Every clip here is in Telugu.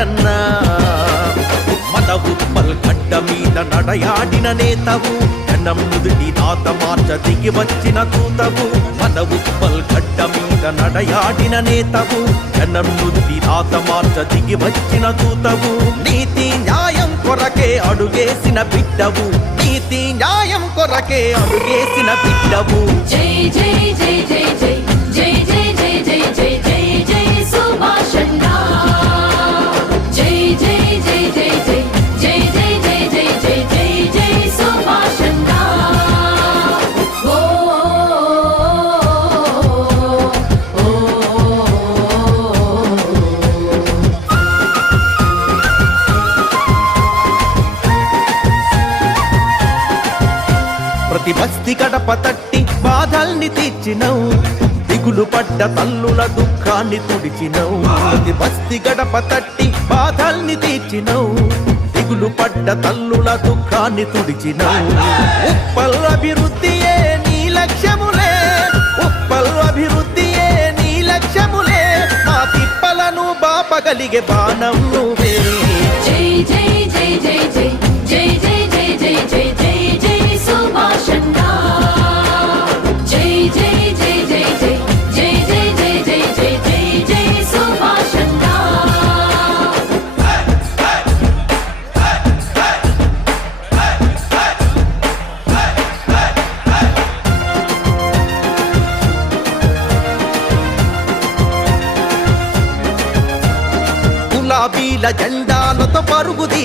కన్నా మన ఉప్పల్ మీద నడయాడిన నేతవు కన్నం నుదుటి నాత మార్చ దిగి వచ్చిన దూతవు మన ఉప్పల్ మీద నడయాడిన నేతవు కన్నం నుదుటి నాత మార్చ దిగి వచ్చిన దూతవు నీతి న్యాయం కొరకే అడుగేసిన బిడ్డవు నీతి న్యాయం కొరకే అడుగేసిన బిడ్డవు జై జై జై జై జై జై జై జై జై జై జై బస్తి తట్టి బాధల్ని తీర్చినవు దిగులు పడ్డ తల్లుల దుఃఖాన్ని తుడిచినవు ప్రతి బస్తి గడప తట్టి బాధల్ని తీర్చినవు దిగులు పడ్డ తల్లుల దుఃఖాన్ని తుడిచినవు ఉప్పల్ అభివృద్ధియే నీ లక్ష్యములే ఉప్పల్ అభివృద్ధియే నీ లక్ష్యములే మా తిప్పలను బాపగలిగే బాణం నువ్వే జై జై జై జై జై జై జై జై జై జై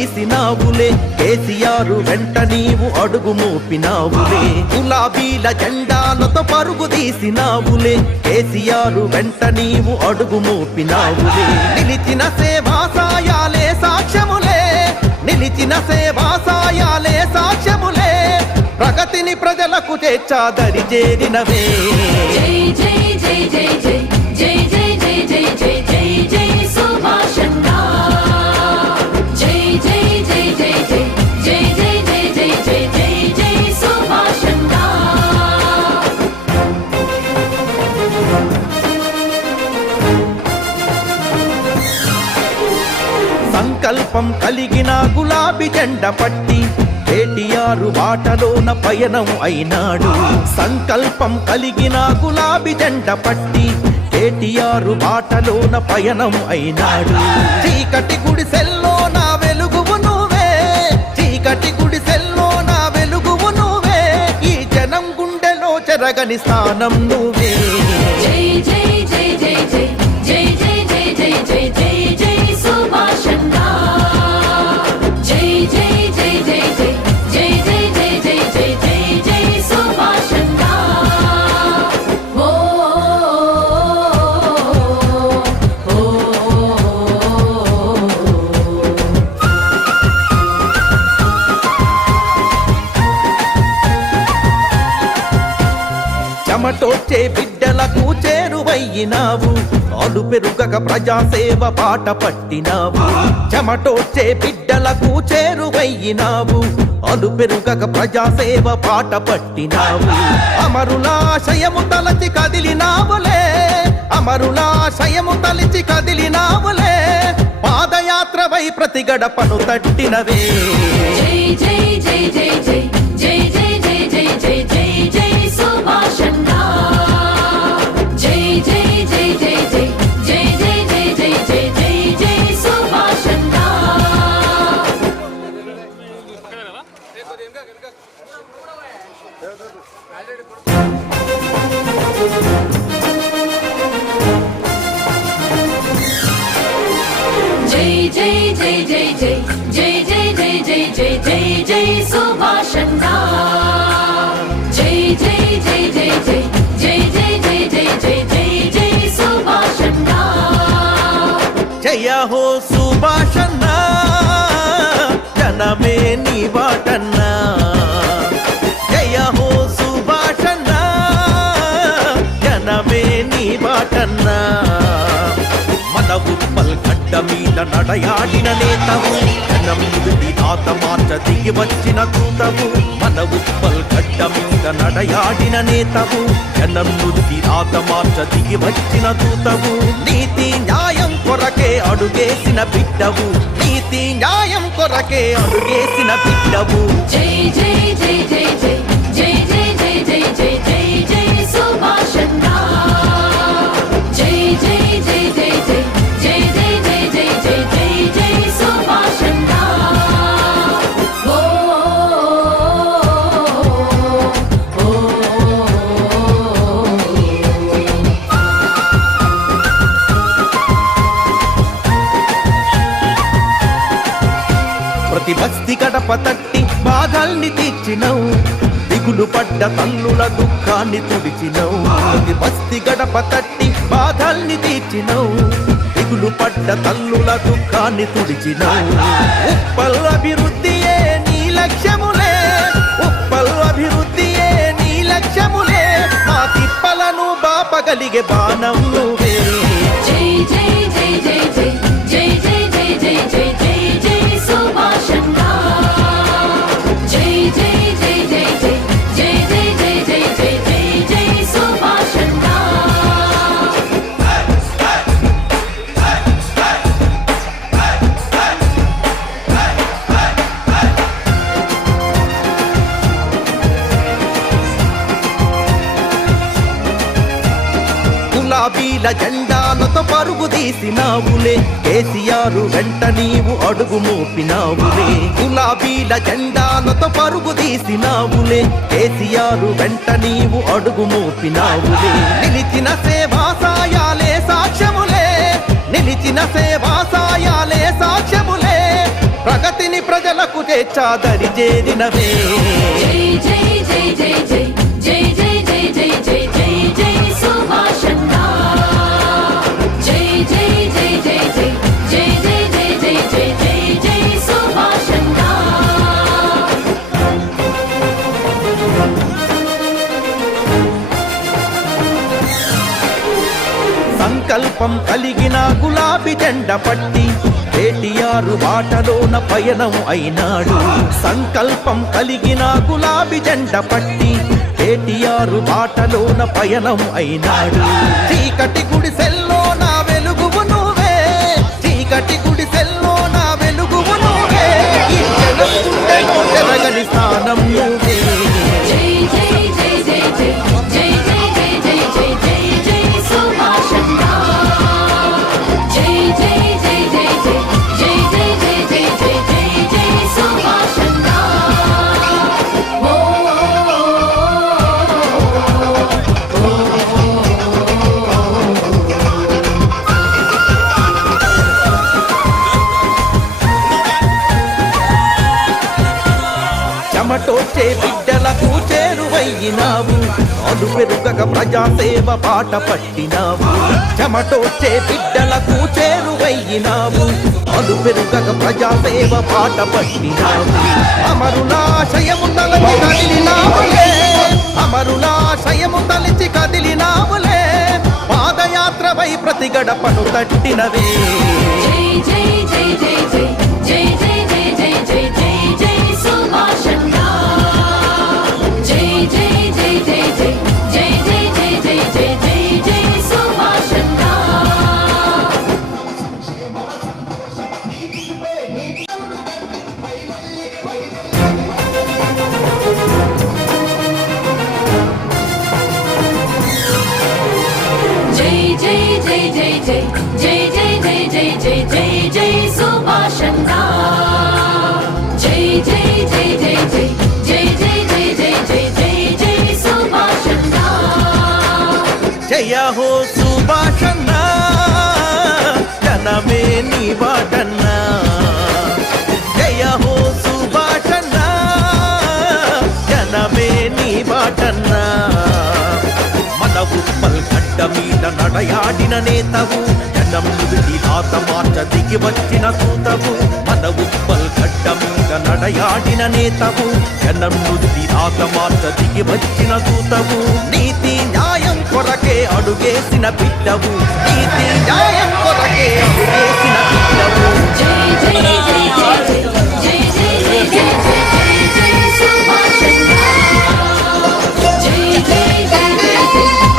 చేసినావులే కేసీఆర్ వెంట నీవు అడుగు మోపినావులే గులాబీల జెండాలతో పరుగు తీసినావులే కేసీఆర్ వెంట నీవు అడుగు మోపినావులే నిలిచిన సేవా సాయాలే సాక్ష్యములే నిలిచిన సేవా సాయాలే సాక్ష్యములే ప్రగతిని ప్రజలకు చేర్చాదరి చేరినవే జై జై జై జై జై జై జై సంకల్పం కలిగిన గులాబీ జెండ పట్టి కేటీఆరు బాటలోన పయనం అయినాడు సంకల్పం కలిగిన గులాబీ జెండ పట్టి కేటీఆరు బాటలోన పయనం అయినాడు చీకటి గుడిసెల్లో నా వెలుగువు నువ్వే చీకటి గుడిసెల్లో నా వెలుగువు నువ్వే ఈ జనం గుండెలో చెరగని స్థానం నువ్వే జై జై జై జై జై జై జై జై జై జై జై పెరుగక ప్రజాసేవ పాట పట్టినావు. చెమటోచే బిడ్డలకు చేరువయ్యినావు. అలు పెరుగక ప్రజాసేవ పాట పట్టినావు. అమరులాశయము తలచి కదిలినావులే. అమరులాశయము తలిచి కదిలినావులే. పాదయాత్రవై ప్రతి గడపను తట్టినవే. జై జై జై జై జై. జై జై జై జై జై జై జై జై జై జై జై జై సుభాష్ జై జై జై జై జై జై జై జై జై జై జై జై సుభాష్ జయ హో సుభాషన్న జనమే నీ బాటన్నా నడయాడిన నేతవు. జనం నుదుటి రాత మార్చ దిగి వచ్చిన దూతవు మన ఉప్పల్ గడ్డ మీద నడయాడిన నేతవు. జనం నుదుటి రాత మార్చ దిగి వచ్చిన దూతవు నీతి న్యాయం కొరకే అడుగేసిన బిడ్డవు. నీతి న్యాయం కొరకే అడుగేసిన బిడ్డవు. జై జై జై జై. బస్తి బాధల్ని తీర్చినవు. దిగులు పడ్డ తల్లుల దుఃఖాన్ని తుడిచినవు. బస్తి గడప తట్టి బాధల్ని తీర్చినవు. దిగులు పడ్డ తల్లుల దుఃఖాన్ని తుడిచినవు. ఉప్పల్ అభివృద్ధియే నీ లక్ష్యములే. ఉప్పల్ అభివృద్ధియే నీ లక్ష్యములే. మా తిప్పలను బాపగలిగే బాణం నువ్వే. గులాబీల జెండాలతో పరుగు తీసినావులే కేసీఆర్ వెంట నీవు అడుగు మోపినావులే గులాబీల జెండాలతో పరుగు తీసినావులే కేసీఆర్ వెంట నీవు అడుగు మోపినావులే నిలిచిన సేవా సాయాలే సాక్ష్యములే నిలిచిన సేవా సాయాలే సాక్ష్యములే ప్రగతిని ప్రజలకు తెచ్చాదరి చేరినవే జై జై జై జై జై జై సంకల్పం కలిగిన గులాబీ జెండ పట్టి కేటీఆర్ బాటలోన పయనం అయినాడు. సంకల్పం కలిగిన గులాబీ జెండ పట్టి కేటీఆర్ బాటలోన పయనం అయినాడు. చీకటి గుడిసెల్లో నా వెలుగువు నువ్వే. చీకటి గుడిసెల్లో నా వెలుగువు నువ్వే. స్థానం నువ్వు. పెరుగగ ప్రజాసేవ పాట పట్టినావు చెమటోచే బిడ్డలకు చేరువయ్యినావు అలు పెరుగగ ప్రజాసేవ పాట పట్టినావు అమరులాశయము కదిలినావులే అమరులాశయము తలిచి కదిలినావులే పాదయాత్రపై ప్రతి గడపను తట్టినవే జై జై జై జై జై జై జై మీద నడయాడిన నేతవు దిగి వచ్చిన సూతవు మన ఉప్పల్ గడ్డ మీద నడయాడిన నేతవు జనములు రాత మార్చ దిగి వచ్చిన సూతవు నీతి న్యాయం కొరకే అడుగేసిన బిడ్డవు నీతి న్యాయం కొరకే అడుగేసిన బిడ్డవు జై జై జై జై జై జై జై జై జై జై జై జై జై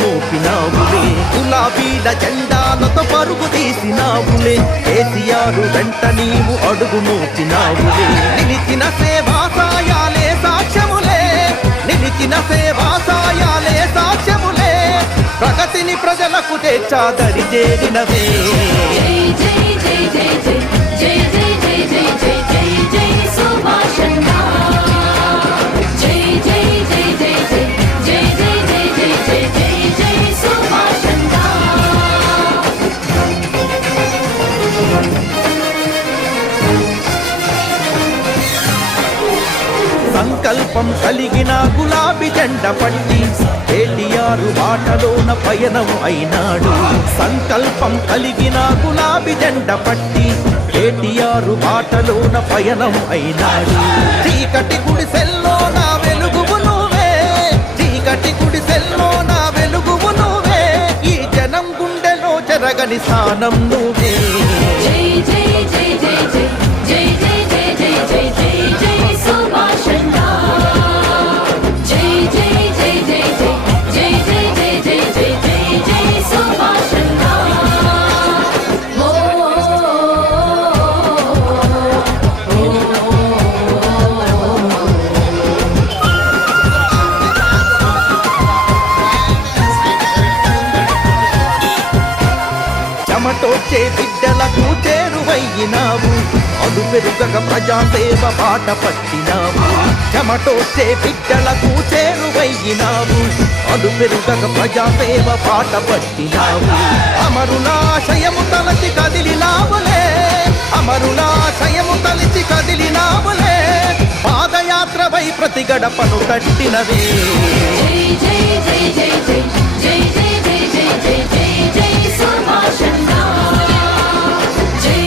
మోపినావులే గులాబీల జెండాలతో పరుగు తీసినావులే కేసీఆర్ వెంట నీవు అడుగు మోపినావులే నిలిచిన సేవా సాయాలే సాక్ష్యములే నిలిచిన సేవా సాయాలే సాక్ష్యములే ప్రగతిని ప్రజలకు తెచ్చాదరి చేరినవే జై జై జై జై జై జై జై జై జై జై సంకల్పం కలిగిన గులాబీ జెండ పట్టి ఏలియారు బాటలోన పయనం అయినాడు. సంకల్పం కలిగిన గులాబీ జెండ పట్టి కేటీఆర్ బాటలోన పయనం అయినాడు. చీకటి గుడిసెల్లో నా వెలుగువు నువ్వే. చీకటి గుడిసెల్లో నా వెలుగువు నువ్వే. ఈ జనం గుండెలో జరగని స్థానం నువ్వే. జై జై జై జై జై. చేరువయ్యినావు అడు పెరుగక ప్రజాసేవ బాట పట్టినావు చెమటోచే బిడ్డలకు చేరువయ్యినావు అడు పెరుగక ప్రజాసేవ బాట పట్టినావు అమరులాశయము తలచి కదిలినావులే అమరులాశయము తలిచి కదిలినావులే పాదయాత్రపై ప్రతి గడపను కట్టినవే జై జై జై జై జై జై జై జై జై జై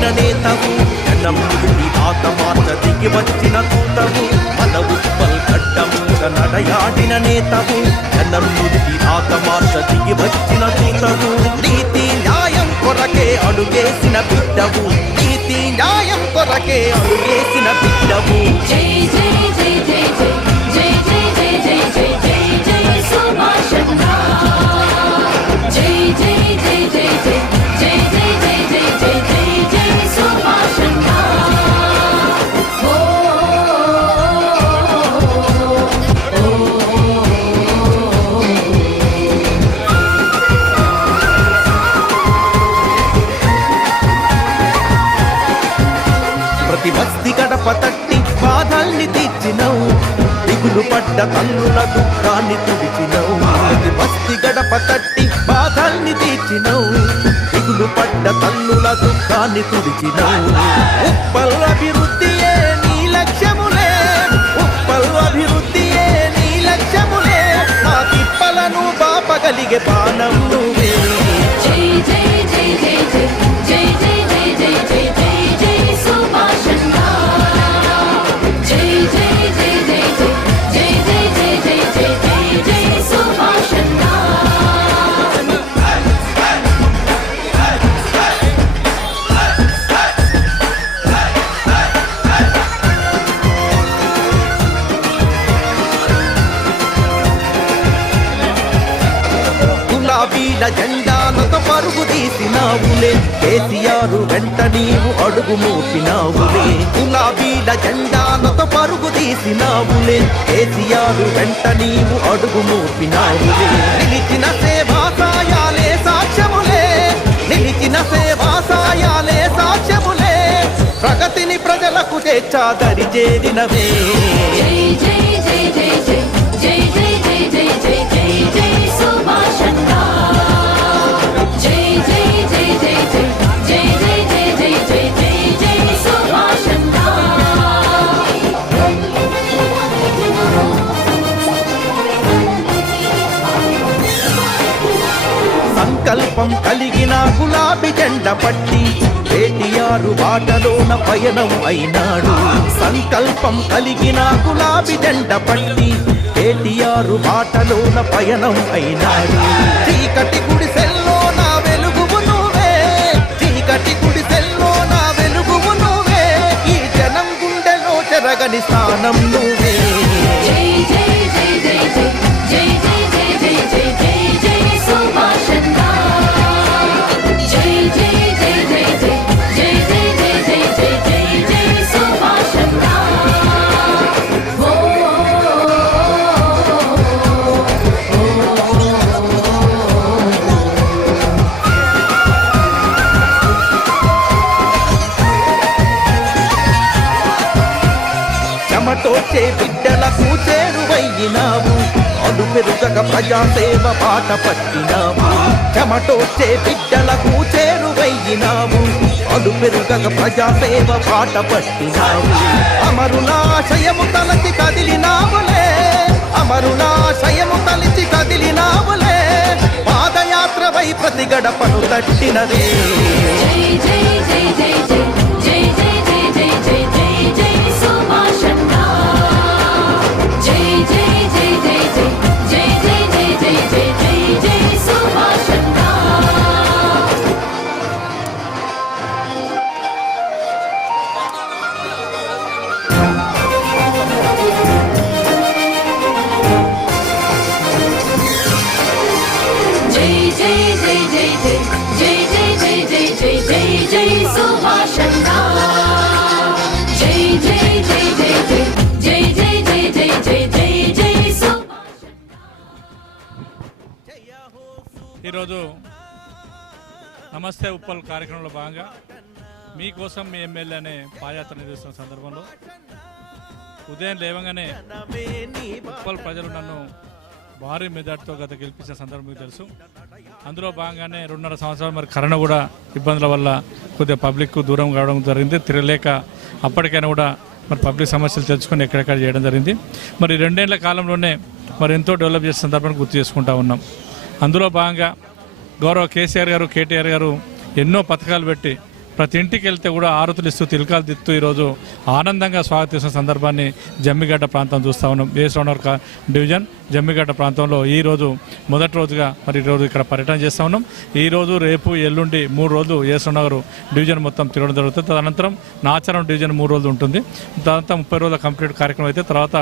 పుట్టిన నేతవు జనం నుండి ఆత మార్చ దిగి వచ్చిన దూతవు. పదవు ఉప్పల్ నడయాడిన నేతవు జనం నుండి ఆత మార్చ దిగి వచ్చిన దూతవు. నీతి న్యాయం కొరకే అడుగేసిన బిడ్డవు. నీతి న్యాయం కొరకే అడుగేసిన బిడ్డవు. జై జై చెరపతట్టి బాధల్ని తీర్చినవు. దిగులు పడ్డ తల్లుల దుఃఖాన్ని తుడిచినవు. బస్తి గడప తట్టి బాధల్ని తీర్చినవు. దిగులు పడ్డ తల్లుల దుఃఖాన్ని తుడిచినవు. ఉప్పల్ అభివృద్ధి నీ లక్ష్యములే. బాపగలిగే బాణం గులాబీల జెండాలతో పరుగు తీసినావులే కేసీఆర్ వెంట నీవు అడుగు మోపినావులే గులాబీల జెండాలతో పరుగు తీసినావులే కేసీఆర్ వెంట నీవు అడుగు మోపినావులే నిలిచిన సేవా సాయాలే సాక్ష్యములే నిలిచిన సేవా సాయాలే సాక్ష్యములే ప్రగతిని ప్రజలకు తెచ్చాదరి చేరినవే జై జై జై జై జై జై జై జై జై జై సంకల్పం కలిగిన గులాబీ జెండ పట్టి కేటీఆర్ బాటలోన పయనం అయినాడు. సంకల్పం కలిగిన గులాబీ జెండ పట్టి కేటీఆర్ బాటలోన పయనం అయినాడు చీకటి గుడిసెల్లో నా వెలుగు నువ్వే చీకటి గుడిసెల్లో నా వెలుగు నువ్వే ఈ జనం గుండెలో చెరగని స్థానం నువ్వే జై జై జై జై జై జై ప్రజాసేవ పాట పట్టినాము చెమటోచే బిడ్డలకు చేరువయ్యినాము అలు పెరుగక ప్రజాసేవ పాట పట్టినాము అమరునాశయము తలచి కదిలినాములే అమరునాశయము తలిచి కదిలినావులే పాదయాత్రపై ప్రతి గడపను తట్టినదే జై జై జై జై జై జై జై జై జై జై మీకోసం మీ ఎమ్మెల్యే అనే పాదయాత్ర నిర్వహిస్తున్న సందర్భంలో ఉదయం లేవగానే ఉప్పల్ ప్రజలు నన్ను భారీ మెజార్టీతో గత గెలిపించిన సందర్భం మీకు తెలుసు. అందులో భాగంగానే రెండున్నర సంవత్సరాలు మరి కరోనా కూడా ఇబ్బందుల వల్ల కొద్దిగా పబ్లిక్ దూరం కావడం జరిగింది. తిరగలేక అప్పటికైనా కూడా మరి పబ్లిక్ సమస్యలు తెలుసుకొని ఎక్కడెక్కడ చేయడం జరిగింది. మరి రెండేళ్ళ కాలంలోనే మరి ఎంతో డెవలప్ చేసిన సందర్భాన్ని గుర్తు చేసుకుంటా ఉన్నాం. అందులో భాగంగా గౌరవ కేసీఆర్ గారు కేటీఆర్ గారు ఎన్నో పథకాలు పెట్టి ప్రతి ఇంటికి వెళ్తే కూడా ఆరుతులు ఇస్తూ తిలకాలు తిత్తూ ఈరోజు ఆనందంగా స్వాగతిస్తున్న సందర్భాన్ని జమ్మిగడ్డ ప్రాంతం చూస్తా ఉన్నాం. వేసవనర్ డివిజన్ జమ్మిగడ్డ ప్రాంతంలో ఈరోజు మొదటి రోజుగా మరి ఈరోజు ఇక్కడ పర్యటన చేస్తా ఉన్నాం. ఈ రోజు రేపు ఎల్లుండి మూడు రోజులు ఏసనగర్ డివిజన్ మొత్తం తిరగడం జరుగుతుంది. తదనంతరం నాచారం డివిజన్ మూడు రోజులు ఉంటుంది. తర్వాత ముప్పై రోజుల కంప్లీట్ కార్యక్రమం అయితే తర్వాత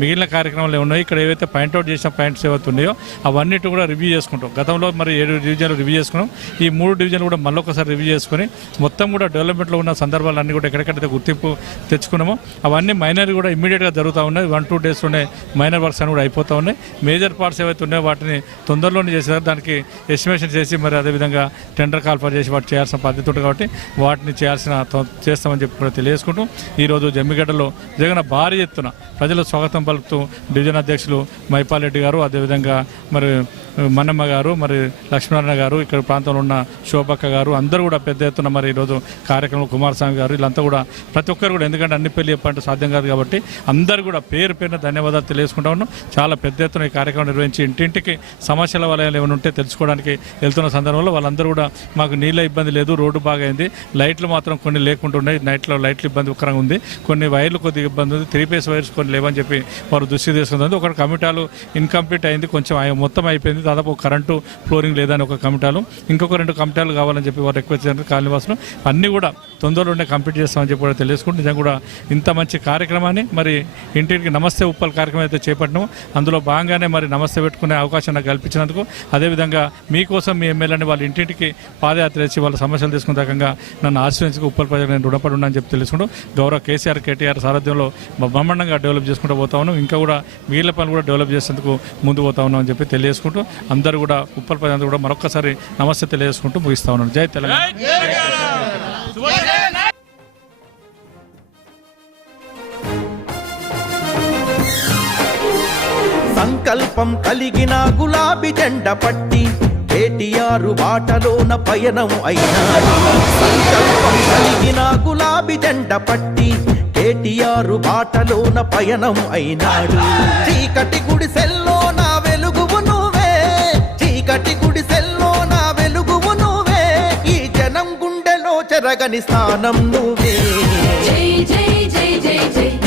మిగిలిన కార్యక్రమాలు ఉన్నాయి ఇక్కడ ఏవైతే పాయింట్అవుట్ చేసిన పాయింట్స్ ఏవైతే ఉన్నాయో అవన్నిటి కూడా రివ్యూ చేసుకుంటాం. గతంలో మరి ఏడు డివిజన్లు రివ్యూ చేసుకున్నాం. ఈ మూడు డివిజన్లు కూడా మళ్ళొకసారి రివ్యూ చేసుకుని మొత్తం కూడా డెవలప్మెంట్లో ఉన్న సందర్భాలన్నీ కూడా ఎక్కడెక్కడైతే గుర్తింపు తెచ్చుకున్నామో అవన్నీ మైనర్ కూడా ఇమీడియట్గా జరుగుతూ ఉన్నాయి. వన్ టూ డేస్లోనే మైనర్ వర్క్స్ అని కూడా అయిపోతూ ఉన్నాయి. మేజర్ పార్ట్స్ ఏవైతే ఉన్నాయో వాటిని తొందరలోనే చేసేదారు దానికి ఎస్టిమేషన్ చేసి మరి అదేవిధంగా టెండర్ కాల్ఫర్ చేసి వాటి చేయాల్సిన పద్ధతి ఉంటుంది కాబట్టి వాటిని చేయాల్సిన చేస్తామని చెప్పి తెలియజేసుకుంటూ ఈరోజు జమ్మిగడ్డలో జగన్ భారీ ఎత్తున ప్రజలు స్వాగతం పలుకుతూ డివిజన్ అధ్యక్షులు మైపాల్ రెడ్డి గారు అదేవిధంగా మరి మన్నమ్మ గారు మరి లక్ష్మీనారాయణ గారు ఇక్కడ ప్రాంతంలో ఉన్న శోభక్క గారు అందరూ కూడా పెద్ద ఎత్తున మరి ఈరోజు కార్యక్రమం కుమారస్వామి గారు వీళ్ళంతా కూడా ప్రతి ఒక్కరు కూడా ఎందుకంటే అన్ని పెళ్ళి చెప్పంటే సాధ్యం కాదు కాబట్టి అందరు కూడా పేరు పేరున ధన్యవాదాలు తెలియజేసుకుంటా ఉన్నాం. చాలా పెద్ద ఎత్తున ఈ కార్యక్రమం నిర్వహించి ఇంటింటికి సమస్యల వలయాలు ఏమైనా ఉంటే తెలుసుకోవడానికి వెళ్తున్న సందర్భంలో వాళ్ళందరూ కూడా మాకు నీళ్ళ ఇబ్బంది లేదు రోడ్డు బాగైంది లైట్లు మాత్రం కొన్ని లేకుండా ఉన్నాయి. నైట్లో లైట్లు ఇబ్బంది ఒకరంగా ఉంది. కొన్ని వైర్లు కొద్దిగా ఇబ్బంది ఉంది. త్రీ ఫేస్ వైర్స్ కొన్ని లేవని చెప్పి వారు దృష్టి తీసుకుంది. ఒక కమిటాలు ఇన్కంప్లీట్ అయింది. కొంచెం మొత్తం అయిపోయింది. దాదాపు కరెంటు ఫ్లోరింగ్ లేదని ఒక కమిటాలు ఇంకొక రెండు కమిటాలు కావాలని చెప్పి వారు రిక్వెస్ట్ చేశారు కాలనీవాసులు అన్నీ కూడా తొందరలోనే కంప్లీట్ చేస్తామని చెప్పి కూడా తెలియజేసుకుంటూ నిజంగా కూడా ఇంత మంచి కార్యక్రమాన్ని మరి ఇంటికి నమస్తే ఉప్పల్ కార్యక్రమం అయితే చేపట్టినాము. అందులో భాగంగానే మరి నమస్తే పెట్టుకునే అవకాశం నాకు కల్పించినందుకు అదేవిధంగా మీకోసం మీ ఎమ్మెల్యేని వాళ్ళ ఇంటింటికి పాదయాత్ర చేసి వాళ్ళ సమస్యలు తీసుకునే రకంగా నన్ను ఆశ్రయించుకు ఉప్పల్ ప్రజలు నేను రుణపడి ఉన్నానని చెప్పి తెలుసుకుంటూ గౌరవ కేసీఆర్ కేటీఆర్ సారథ్యంలో బ్రహ్మాండంగా డెవలప్ చేసుకుంటూ పోతా ఉన్నాం. ఇంకా కూడా వీళ్ళ పనులు కూడా డెవలప్ చేసేందుకు ముందు పోతా ఉన్నాం అని చెప్పి తెలియజేసుకుంటూ అందరూ కూడా ఉప్పల్ ప్రజలందరూ కూడా మరొకసారి నమస్తే తెలియజేసుకుంటూ ముగిస్తా ఉన్నాను. జై తెలంగాణ. సంకల్పం కలిగిన గులాబీ జెండ పట్టి కేటీఆర్ బాటలోన పయనం అయినాడు సంకల్పం కలిగిన గులాబీ జెండ పట్టి కేటీఆర్ బాటలోన పయనం అయినాడు. చీకటి గుడిసెల్లో జనం స్థానం నువ్వే. జై జై జై జై జై.